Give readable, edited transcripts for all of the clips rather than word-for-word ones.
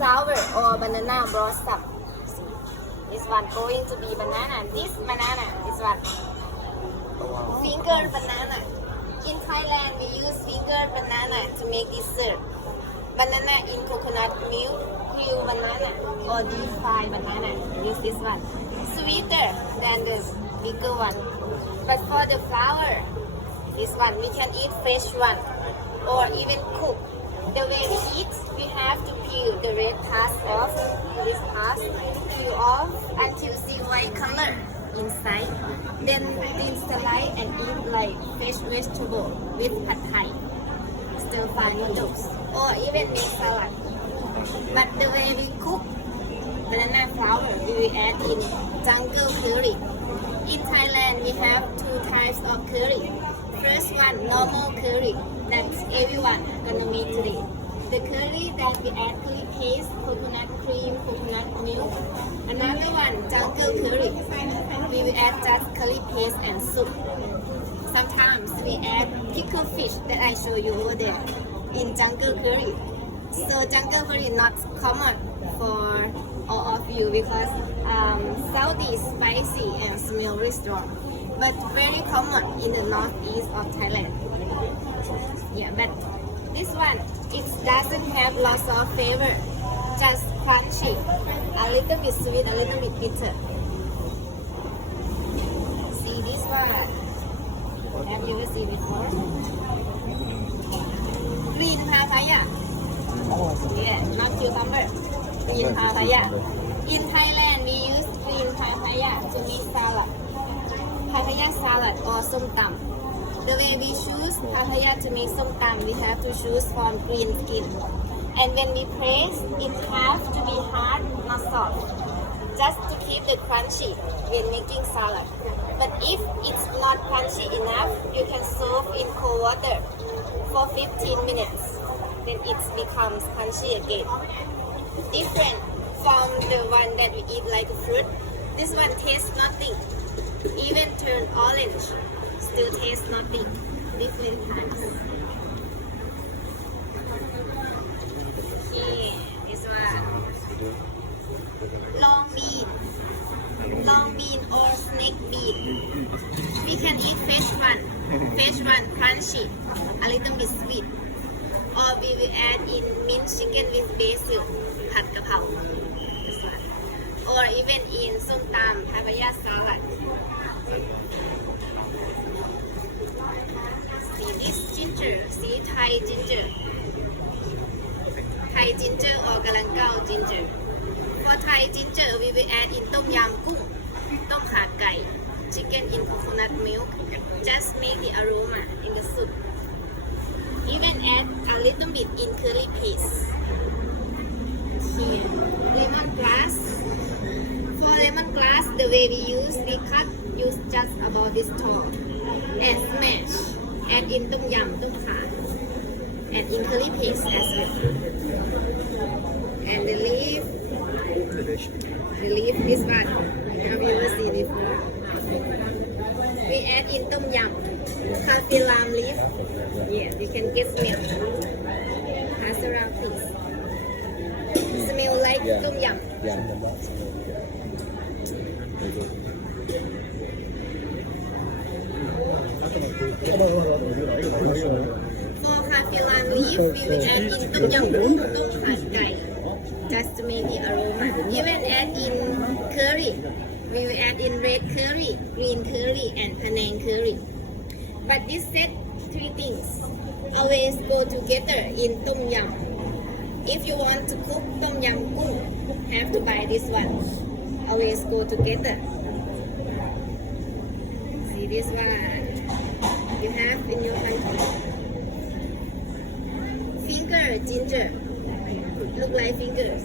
flower or banana blossom. This one going to be banana. This banana, this one. Finger banana. In Thailand, we use finger banana to make dessert. Banana in coconut milk, peel banana, or deep fried banana. Use this one. Sweeter than the bigger one. But for the flower, this one we can eat fresh one, or even cook. The way we eat, we have to peel the red part off. This part, peel off until see white color inside. Then rinse slice and eat like fresh vegetable with pad thai, stir fry noodles, or even make salad. But the way we cook banana flower, we will add in jungle curry. In Thailand, we have two types of curry. First one, normal curry, that's everyone gonna make today. The curry that we add curry paste, coconut cream, coconut milk. Another one, jungle curry. We will add just curry paste and soup. Sometimes we add pickled fish that I show you over there in jungle curry. So jungle curry not common for all of you because salty, spicy and smell very strong. But very common in the northeast of Thailand. Yeah, but this one, it doesn't have lots of flavor, just crunchy, a little bit sweet, a little bit bitter. See this one? Have you ever seen before? Green papaya. Yeah, not cucumber. Green papaya. In Thailand, we use green papaya to make salad. Papaya salad or som tam. The way we choose papaya to make som tam, we have to choose from green skin. And when we press, it has to be hard, not soft, just to keep it crunchy when making salad. But if it's not crunchy enough, you can soak in cold water for 15 minutes. Then it becomes crunchy again. Different from the one that we eat like a fruit. This one tastes nothing. Even turn orange, still tastes nothing. Different types. Here, this one. Long bean or snake bean. We can eat fresh one crunchy, a little bit sweet. Or we will add in minced chicken with basil,ผัดกะเพรา. This one. Or even in som tam, papaya salad. See this ginger, see Thai ginger. Thai ginger or galangao ginger. For Thai ginger, we will add in tom yam gung, tom kha gai, chicken in coconut milk. Just make the aroma in the soup. Even add a little bit in curry paste. Here, lemongrass. For lemongrass, the way we use just about this tall and smash. Add in tom yum, tom kha, and in curry paste as well. And the leaf, this one. Have you ever seen it before? We add in tom yum, coffee lime leaf. Yeah, we can get smell. Pass around, please. Smell like tom yum. For coffee lime leaf, we will add in tom yum gung, tom kha gai, just to make the aroma. Even add in curry. We will add in red curry, green curry, and Penang curry. But this set three things always go together in tom yum. If you want to cook tom yum gung, have to buy this one. Always go together. See this one you have in your country. Finger ginger, look like fingers.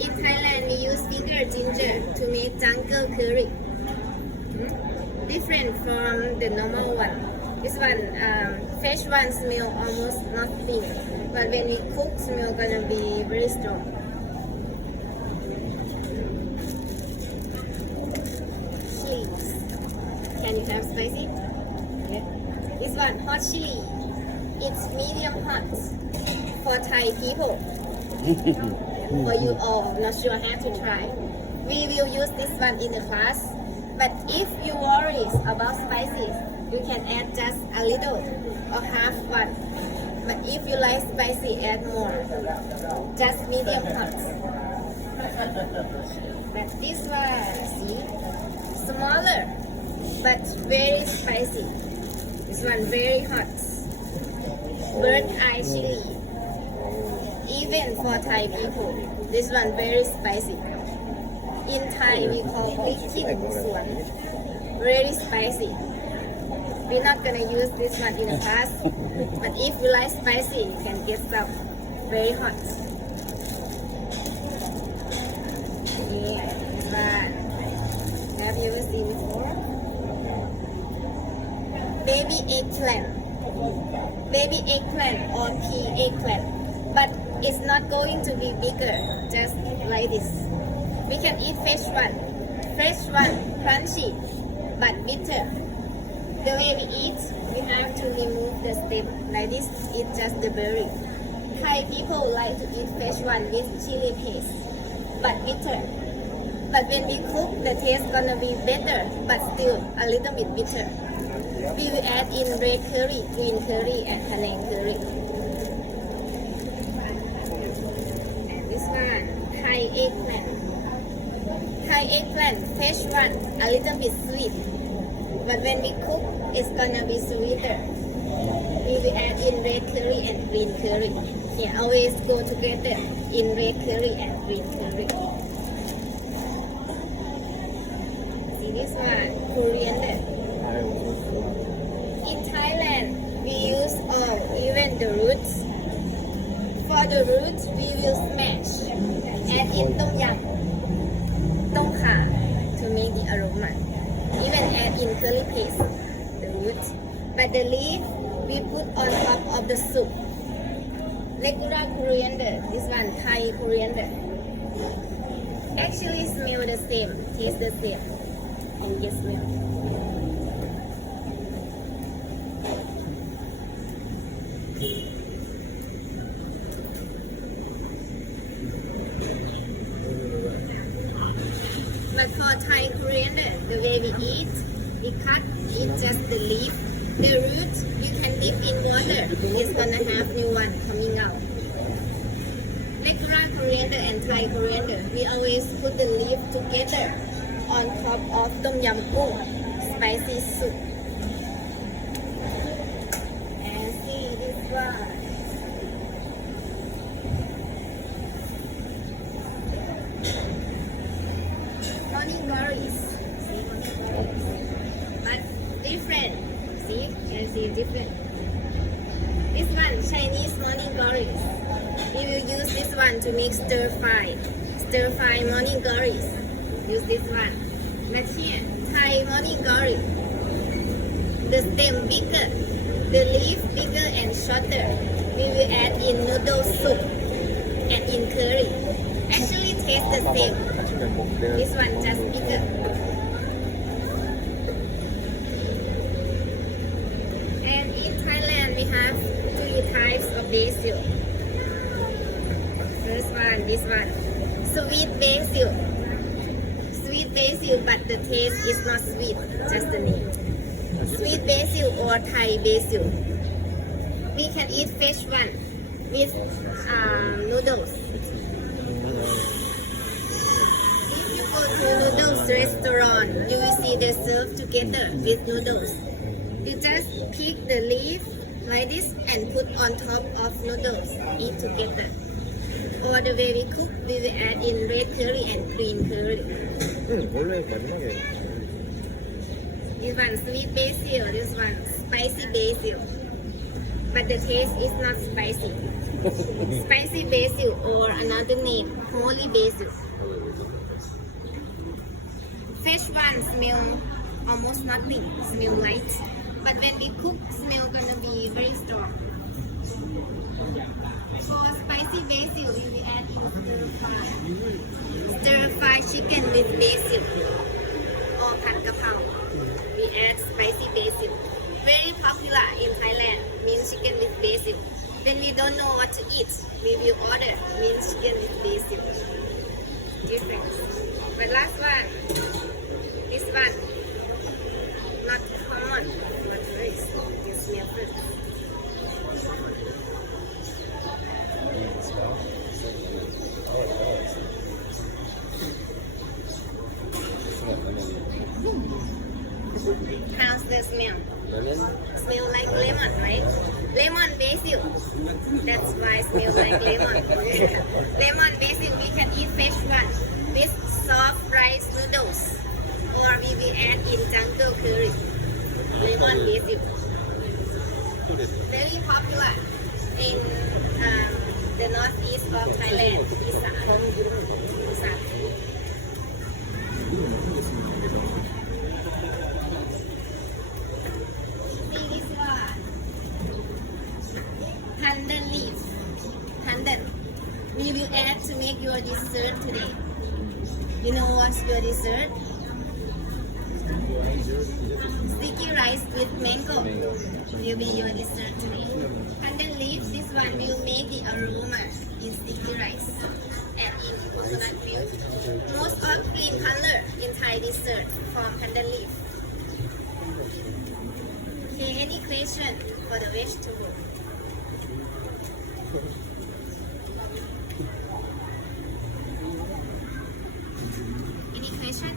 In Thailand, we use finger ginger to make jungle curry. Different from the normal one. This one, fresh one smell almost nothing, but when we cook, smell gonna be very strong. Chilies. Can you have spicy? Yeah. This one, hot chili. It's medium hot for Thai people. For you all, not sure how to try. We will use this one in the class. But if you worry about spices, you can add just a little or half one. But if you like spicy, add more. Just medium hot. But this one, see, smaller, but very spicy. This one very hot. Burnt eye chili. Even for Thai people, this one very spicy. In Thai, we call big king suan. Very spicy. We're not gonna use this one in the class, but if you like spicy, you can get some. Very hot. Yeah, this one. Have you ever seen before? Baby eggplant. Baby eggplant or pea eggplant. But it's not going to be bigger, just like this. We can eat fresh one, crunchy, but bitter. The way we eat, we have to remove the stem. Like this, it's just the berry. Thai people like to eat fresh one with chili paste, but bitter. But when we cook, the taste gonna be better, but still a little bit bitter. We will add in red curry, green curry, and Penang curry. And this one, Thai eggplant. Thai eggplant, fresh one, a little bit sweet. But when we cook, it's gonna be sweeter. We will add in red curry and green curry. Yeah, always go together in red curry and green curry. See this one, coriander. In Thailand, we use all, even the roots. For the roots, we will smash. Add in tom yum, tom kha to make the aroma. Even add in curry paste, the root. But the leaf, we put on top of the soup. Regular coriander, this one Thai coriander. Actually smell the same, taste the same. And get smell. But for Thai coriander, the way we eat, we cut, eat just the leaf. The root, you can dip in water. It's gonna have new one coming out. Regular coriander and Thai coriander, we always put the leaf together on top of tom yum gung, spicy soup. And see this one. Morning glories. See, morning glories. But different. See, you can see different. This one, Chinese morning glories. We will use this one to make stir fry. Stir fry morning glories. Use this one. But here, Thai morning glory. The stem bigger, the leaf bigger and shorter. We will add in noodle soup and in curry. Actually taste the same. This one just bigger. And in Thailand we have 3 types of basil. First one, this one, sweet basil. Sweet basil, but the taste is not sweet, just the name. Sweet basil or Thai basil. We can eat fresh one with noodles. If you go to noodles restaurant, you will see they serve together with noodles. You just pick the leaf like this and put on top of noodles. Eat together. Or the way we cook, we will add in red curry and green curry. 원래 마지막에 This one sweet basil, this one spicy basil. But the taste is not spicy. Spicy basil or another name, holy basil. Fresh one smell almost nothing, smell light. But when we cook, smell gonna be very strong. For spicy basil, we will add in stir fry. Stir fry chicken with basil or pad kapao. We add spicy basil. Very popular in Thailand, means chicken with basil. When we don't know what to eat, we will order minced chicken with basil. Different. But last one, this one, not common, but first, you smell first. How's the smell? Lemon? Smell like lemon, right? Lemon basil. That's why smell like lemon. Lemon basil, we can eat fresh one with soft rice noodles, or we will add in jungle curry. Lemon basil. Very popular in the northeast of Thailand, Isan. See this one. Pandan leaf. Pandan. We will add to make your dessert today. You know what's your dessert? Sticky rice with mango will be your dessert today. Pandan leaf, this one will make the aroma in sticky rice and in coconut milk. Most of green color in Thai dessert from pandan leaf. Okay, any question for the vegetable? Any question?